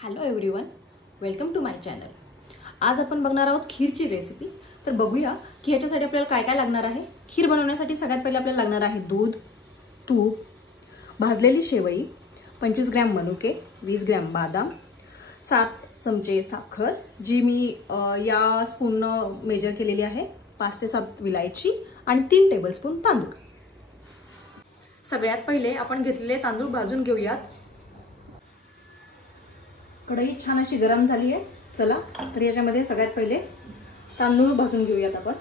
Hello everyone, welcome to my channel. आज आपण बघणार आहोत खीरची रेसिपी। तर बघूया की याच्यासाठी आपल्याला काय काय लागणार आहे। खीर बनवण्यासाठी सगळ्यात पहिले आपल्याला लागणार आहे दूध, तूप, भाजलेली शेवई, 25 ग्रॅम मनुके, 20 ग्रॅम बदाम, 7 चमचे साखर जी मी या स्पूननं मेजर केलेली आहे, 5 ते 7 विलायची आणि 3 टेबलस्पून तांदूळ। सगळ्यात पहिले आपण घेतलेले तांदूळ भाजून घेऊयात। कढई छान अशी गरम झाली आहे। चला तर याच्यामध्ये सगळ्यात पहिले तांदूळ भाजून घेऊयात आपण।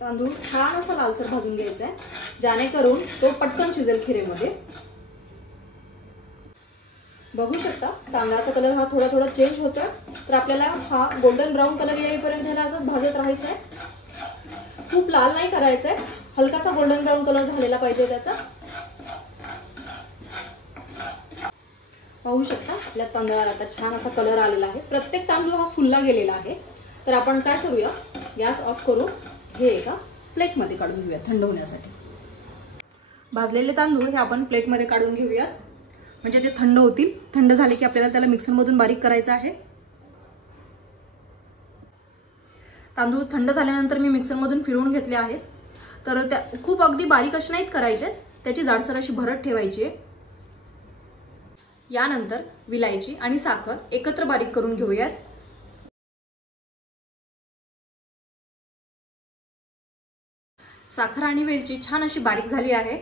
तांदूळ छान असा लालसर भाजून घ्यायचा आहे, जेणेकरून तो पटकन शिजेल खिरेमध्ये। बघू शकता तांदळाचा कलर हा थोडा थोडा चेंज होतोय, तर आपल्याला हा गोल्डन ब्राऊन कलर येईपर्यंत ह्याला असंच भाजत राहायचं आहे। खूप लाल नाही करायचं आहे, हलकासा गोल्डन ब्राऊन कलर झालेला पाहिजे त्याचा। पाहू शकता आपल्या तांदळाला आता छान असा कलर आलेला आहे। प्रत्येक तांदूळ हा फुलला गेलेला आहे। तर आपण काय करूया, गॅस ऑफ करून हे एका प्लेटमध्ये काढून घेऊया थंड होण्यासाठी। भाजलेले तांदूळ हे आपण प्लेटमध्ये काढून घेऊया, म्हणजे ते थंड होतील। थंड झाले की आपल्याला त्याला मिक्सरमधून बारीक करायचं आहे। तांदूळ थंड झाल्यानंतर मी मिक्सरमधून फिरवून घेतले आहेत। तर त्या खूप अगदी बारीक असे नाहीत करायचे, त्याची जाडसर अशी भरड ठेवायची आहे। यानंतर विलायची आणि साखर एकत्र बारीक करून घेऊयात। साखर आणि वेलची छान अशी बारीक झाली आहे।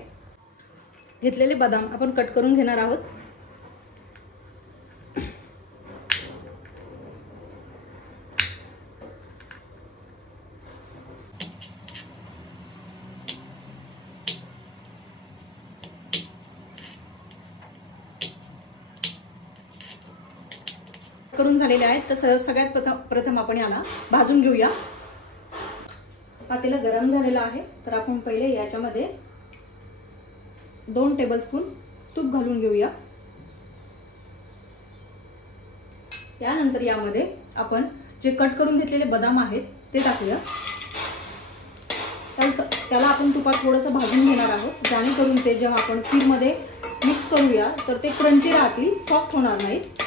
घेतलेले बदाम आपण कट करून घेणार आहोत। करून झालेले आहेत, तर सगळ्यात प्रथम आपण याला भाजून घेऊया। पातेलं गरम झालेलं आहे, तर आपण पहिले याच्यामध्ये 2 टेबलस्पून तूप घालून घेऊया। यानंतर यामध्ये आपण जे कट करून घेतलेले बदाम आहेत ते टाकूया। त्याला आपण तुपात थोडंसं भाजून घेणार आहोत, जेणेकरून ते जेव्हा आपण खीरमध्ये मिक्स करूया तर ते क्रंची राहतील, सॉफ्ट होणार नाहीत।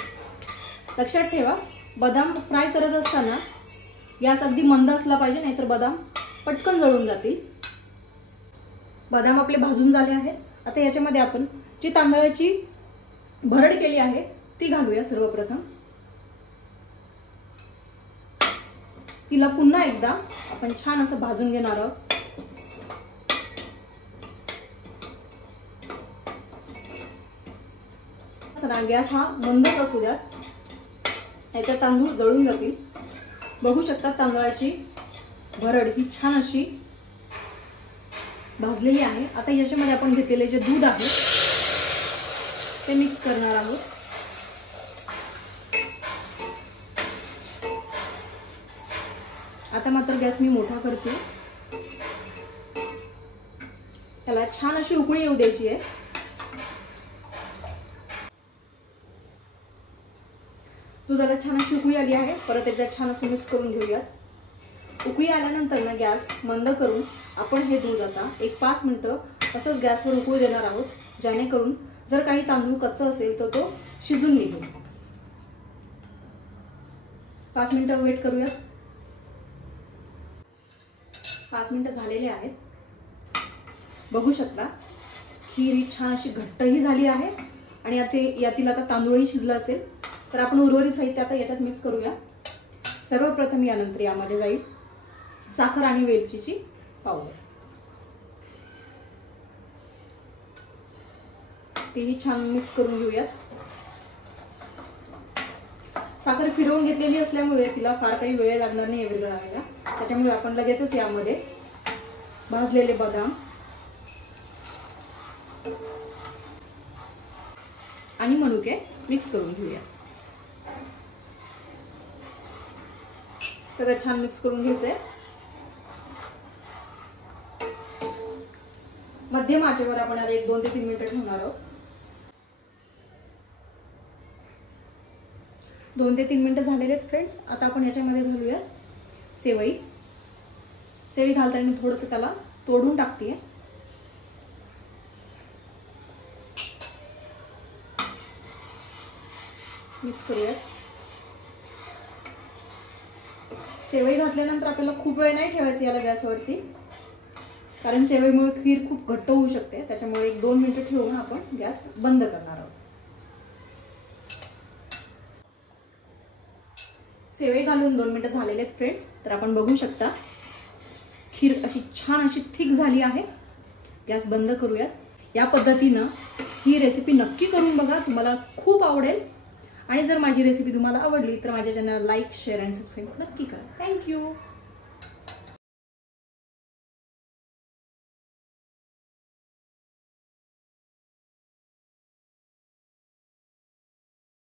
लक्षात ठेवा, बदाम फ्राय करत असताना गॅस अगदी मंद असला पाहिजे, नाहीतर बदाम पटकन जळून जातील। बदाम आपले भाजून झाले आहेत। आता याच्यामध्ये आपण जी तांदळाची भरड केली आहे ती घालूया। सर्वप्रथम तिला पुन्हा एकदा आपण छान असं भाजून घेणार आहोत। गॅस हा मंदच असू द्या, नाहीतर तांदूळ जळून जातील। बघू शकता तांदळाची भरड ही छान अशी भाजलेली आहे। आता याच्यामध्ये आपण घेतलेले जे दूध आहे ते मिक्स करणार आहोत। आता मात्र गॅस मी मोठा करते। त्याला छान अशी उकळी येऊ द्यायची आहे। दुधाला छान अशी उकळी आली आहे, परत एकदा छान असं मिक्स करून घेऊयात। उकळी आल्यानंतर ना गॅस मंद करून आपण हे दूध आता एक 5 मिनिटं असंच गॅसवर उकळू देणार आहोत, जेणेकरून जर काही तांदूळ कच्चा असेल तर तो शिजून निघेल। 5 मिनिटं वेट करूया। 5 मिनिटं झालेले आहेत। बघू शकता खीर ही छान अशी घट्टही झाली आहे आणि यातील आता तांदूळही शिजला असेल। तर आपण उर्वरित साहित्य आता याच्यात मिक्स करूया। सर्वप्रथम यानंतर यामध्ये जाईल साखर आणि वेलचीची पावडर, तेही छान मिक्स करून घेऊयात। साखर फिरवून घेतलेली असल्यामुळे तिला फार काही वेळ लागणार नाही विरघळायला, त्याच्यामुळे आपण लगेचच यामध्ये भाजलेले बदाम आणि मनुके मिक्स करून घेऊया। सगळं छान मिक्स करून घ्यायचंय। मध्यम आचेवर आपण याला 1-2 ते 3 मिनिटं ठेवणार आहोत। 2 ते 3 मिनिटं झालेले आहेत फ्रेंड्स। आता आपण याच्यामध्ये घालूया सेवई। सेवई घालताना मी थोडंसं त्याला तोडून टाकते। मिक्स करूयात. सेवई घातल्यानंतर आपल्याला खूप वेळ नाही ठेवायचं याला गॅसवरती, कारण सेवईमुळे खीर खूप घट्ट होऊ शकते. त्याच्यामुळे 1-2 मिनिटं ठेवून आपण गॅस बंद करणार आहोत. सेवई घालून 2 मिनिटं झालेले आहेत फ्रेंड्स. तर आपण बघू शकता खीर अशी छान अशी थिक झाली आहे. गॅस बंद करूयात. या पद्धतीनं ही रेसिपी नक्की करून बघा, तुम्हाला खूप आवडेल. आणि जर माझी रेसिपी तुम्हाला आवडली तर माझ्या चॅनलला लाईक, शेअर आणि सबस्क्राईब नक्की करा. थँक्यू.